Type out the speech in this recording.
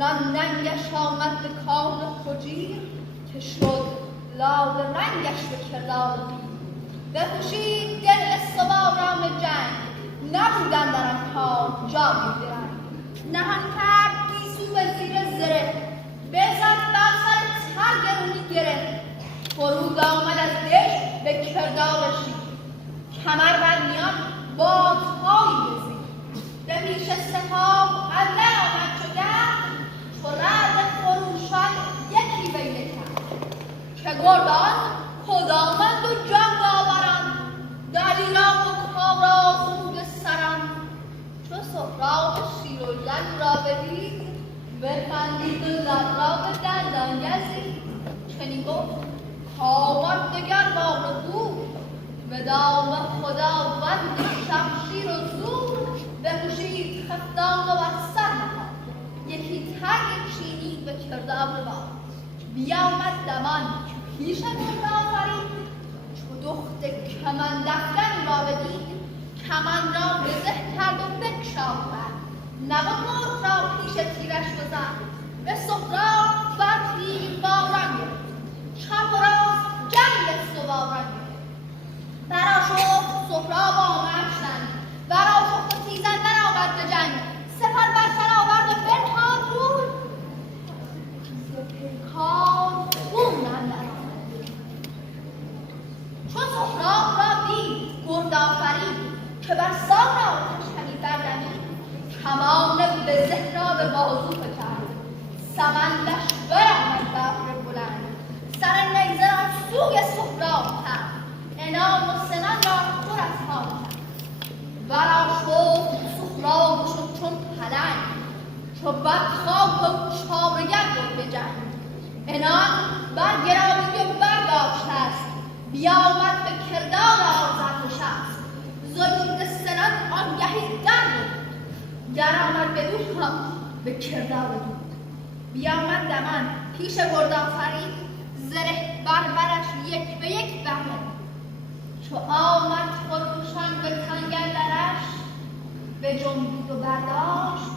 چنان ننگش آمد به کار خجیر که شد لاله رنگش به کردار پیر. بپوشید دل سواران جنگ نبودن در آن کار جایی درنگ. نهان کرد گیسو به زیر زره بزد بر سر ترگرونی گره. فرود آمد از دشت به کردار شیر کمر بر میان بادهایی بزید. به پیش سپاه اندر آمد چو گرد چو رعد خروشان یکی ویله کرد که گردان کدامند و جنگ آوران دلیران و کارآزموده سران. چو سهراب شیراوژن را بدید بخندید و لب را به دندان گزید. چنین گفت کآمد دگرباره بود به دام خداوند شمشیر و زور. بپوشید خفتان و بر سر نهاد یکی ترگ چینی به کردار باد. بیامد دمان که پیش گرد آفرید چو دخت کمند افگن را بدید کمان را به زه کرد و بگشاد. نبد مرغ را پیش تیرش گذر به سهراب بر تیرباران گرفت. چپ و راست جنگ سواران گرفت. برآشفت سهراب آمدشان برآشفت و تیز اندر آمد به جنگ. سپر برتر آورد و بنهاد روی ز پیکار خون اندر آمد. چون سهراب را دید گرد آفرید که بر سان آتش همی بردمید. کمان به زه را به بازو فکرد سمندش برآمد به ابر بلند. سر نیزه را سوی سهراب کرد عنان و سنان را پر از تاب کرد. برآشفت سهراب و شد چون پلنگ چو بدخواه و چارگر بود به جنگ. عنان برگرایید و برداشت است بیامد به کردار آزرد نشست. زدوده سنان آنگهی در بود درآمد بدو هم به کردار بود. بیامد دمان پیش گرد آفرید زره بر برش یک به یک بهره. چو آمد خروشان به تنگ اندرش بجنبید و برداشت